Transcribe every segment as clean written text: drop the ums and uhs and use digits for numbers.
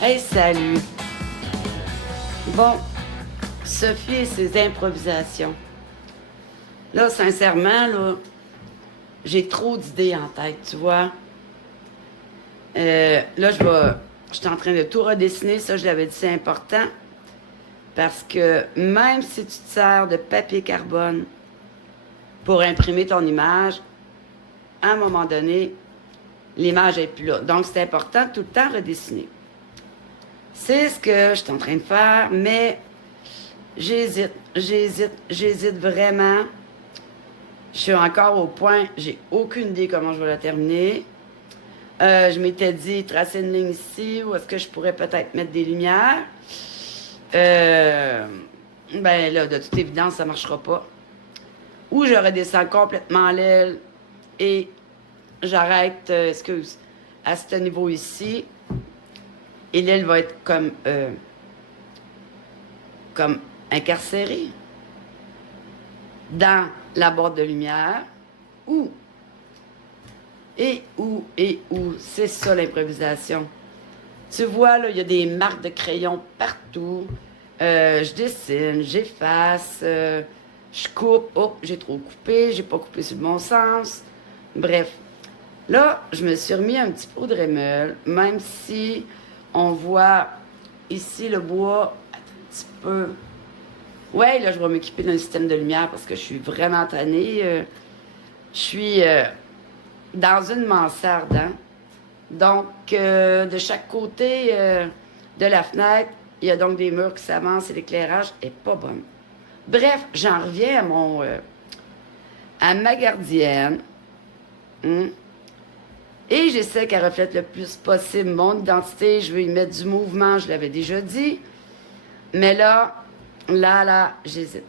Hey, salut! Bon, Sophie et ses improvisations. Là, sincèrement, là, j'ai trop d'idées en tête, tu vois. Là, je suis en train de tout redessiner, ça, je l'avais dit, c'est important. Parce que même si tu te sers de papier carbone pour imprimer ton image, à un moment donné, l'image est plus là. Donc, c'est important de tout le temps redessiner. C'est ce que je suis en train de faire, mais j'hésite vraiment. Je suis encore au point, j'ai aucune idée comment je vais la terminer. Je m'étais dit tracer une ligne ici, ou est-ce que je pourrais peut-être mettre des lumières. Euh, ben là, de toute évidence, ça marchera pas. Ou je redescends complètement l'aile et j'arrête, excuse, à ce niveau ici. Et l'aile va être comme incarcérée dans la boîte de lumière. Ou, c'est ça l'improvisation. Tu vois, là, il y a des marques de crayon partout. Je dessine, j'efface, je coupe. Oh, j'ai trop coupé, j'ai pas coupé sur le bon sens. Bref. Là, je me suis remis un petit pot de rémel, même si on voit ici le bois. Attends un petit peu. Ouais, là, je vais m'équiper d'un système de lumière parce que je suis vraiment tannée. Je suis dans une mansarde, hein? Donc, de chaque côté de la fenêtre, il y a donc des murs qui s'avancent et l'éclairage est pas bon. Bref, j'en reviens à ma gardienne. Hein? Et j'essaie qu'elle reflète le plus possible mon identité. Je veux y mettre du mouvement, je l'avais déjà dit. Mais là, j'hésite.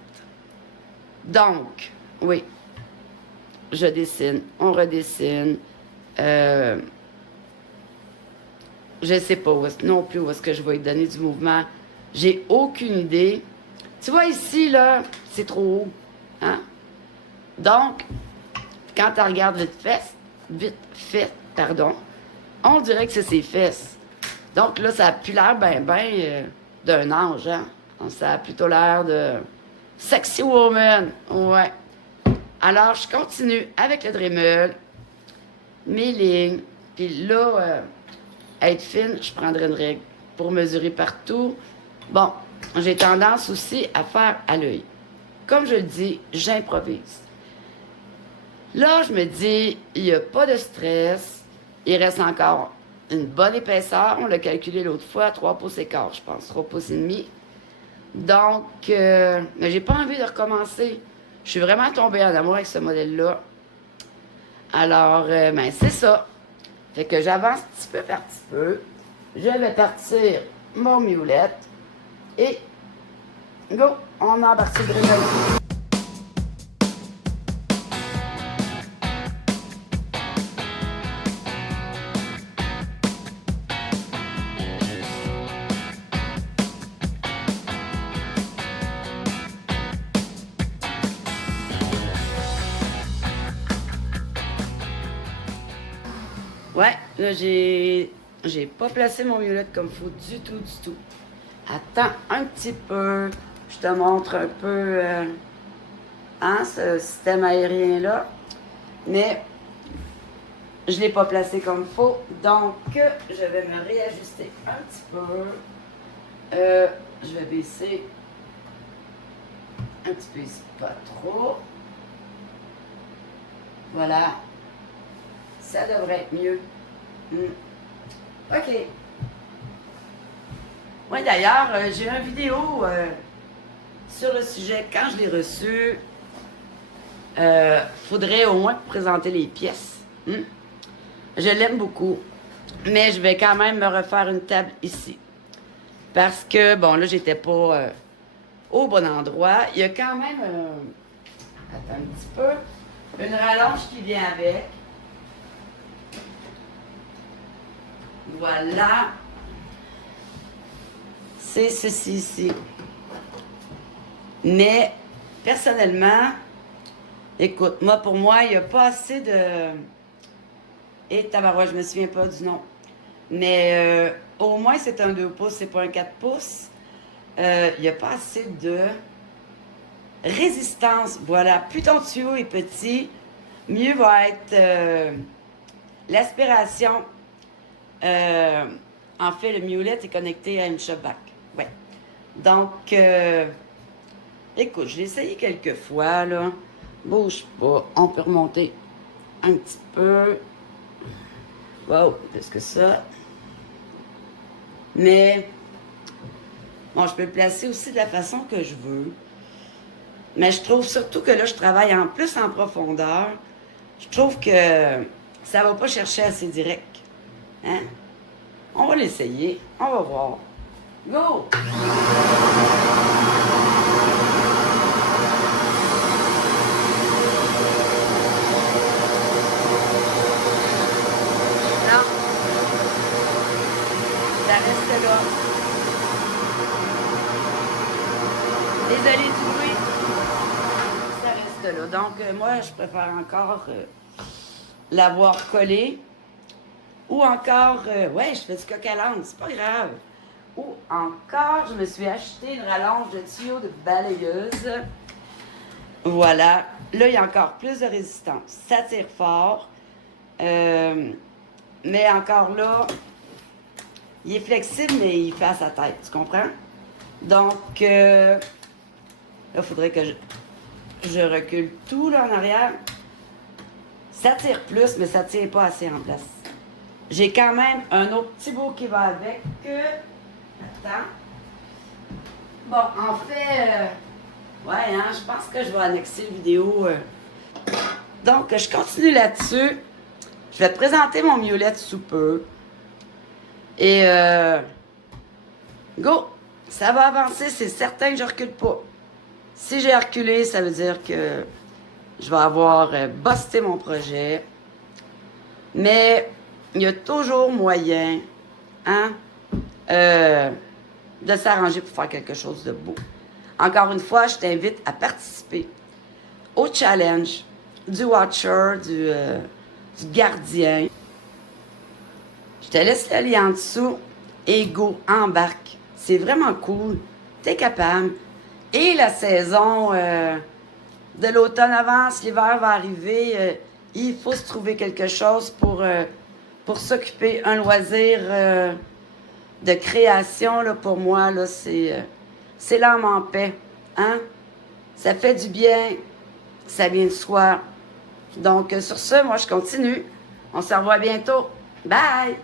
Donc, oui, je dessine, on redessine. Je sais pas non plus où est-ce que je vais lui donner du mouvement. J'ai aucune idée. Tu vois ici, là, c'est trop haut. Hein? Donc, quand tu regardes vite fait, pardon, on dirait que c'est ses fesses. Donc là, ça a plus l'air d'un ange, hein? Ça a plutôt l'air de sexy woman. Ouais. Alors, je continue avec le Dremel, mes lignes, puis là, être fine, je prendrai une règle pour mesurer partout. Bon, j'ai tendance aussi à faire à l'œil. Comme je le dis, j'improvise. Là, je me dis, il n'y a pas de stress. Il reste encore une bonne épaisseur. On l'a calculé l'autre fois, 3 pouces et quart, je pense, 3 pouces et demi. Donc, mais j'ai pas envie de recommencer. Je suis vraiment tombée en amour avec ce modèle-là. Alors, ben, c'est ça. Fait que j'avance petit peu par petit peu. Je vais partir mon miaulette. Et, go, on embarque sur le grenouille. Ouais, là, j'ai pas placé mon violette comme il faut du tout. Attends un petit peu. Je te montre un peu ce système aérien-là. Mais je l'ai pas placé comme il faut. Donc, je vais me réajuster un petit peu. Je vais baisser un petit peu ici, pas trop. Voilà. Ça devrait être mieux. OK. Oui, d'ailleurs, j'ai une vidéo sur le sujet. Quand je l'ai reçu, faudrait au moins présenter les pièces. Je l'aime beaucoup. Mais je vais quand même me refaire une table ici. Parce que, bon, là, j'étais pas au bon endroit. Il y a quand même, attends un petit peu, une rallonge qui vient avec. Voilà. C'est ceci ici. Mais, personnellement, écoute, pour moi, il n'y a pas assez de... Et tabarouette, je me souviens pas du nom. Mais au moins c'est un 2 pouces, c'est pas un 4 pouces. Il n'y a pas assez de résistance. Voilà, plus ton tuyau est petit, mieux va être l'aspiration. En fait, le mulet est connecté à une shop-vac. Ouais. Donc, écoute, je l'ai essayé quelques fois, là. Bouge pas. On peut remonter un petit peu. Wow, plus que ça. Mais, bon, je peux le placer aussi de la façon que je veux. Mais je trouve surtout que là, je travaille en plus en profondeur. Je trouve que ça va pas chercher assez direct. Hein? On va l'essayer. On va voir. Go! Non. Ça reste là. Désolée du bruit. Ça reste là. Donc, moi, je préfère encore l'avoir collé. Ou encore, ouais, je fais du coq à l'âne, c'est pas grave. Ou encore, je me suis acheté une rallonge de tuyau de balayeuse. Voilà. Là, il y a encore plus de résistance. Ça tire fort. Mais encore là, il est flexible, mais il fait à sa tête. Tu comprends? Donc, là, il faudrait que je recule tout là en arrière. Ça tire plus, mais ça tire pas assez en place. J'ai quand même un autre petit bout qui va avec. Attends. Bon, en fait, ouais, hein, je pense que je vais annexer la vidéo. Donc, je continue là-dessus. Je vais te présenter mon mulet sous peu. Et, go! Ça va avancer, c'est certain que je recule pas. Si j'ai reculé, ça veut dire que je vais avoir busté mon projet. Mais il y a toujours moyen, hein, de s'arranger pour faire quelque chose de beau. Encore une fois, je t'invite à participer au challenge du Watcher, du gardien. Je te laisse le lien en dessous et go, embarque. C'est vraiment cool. T'es capable. Et la saison de l'automne avance, l'hiver va arriver. Il faut se trouver quelque chose pour s'occuper. Un loisir de création, là, pour moi, là, c'est l'âme en paix. Hein? Ça fait du bien. Ça vient de soi. Donc, sur ce, moi, je continue. On se revoit bientôt. Bye!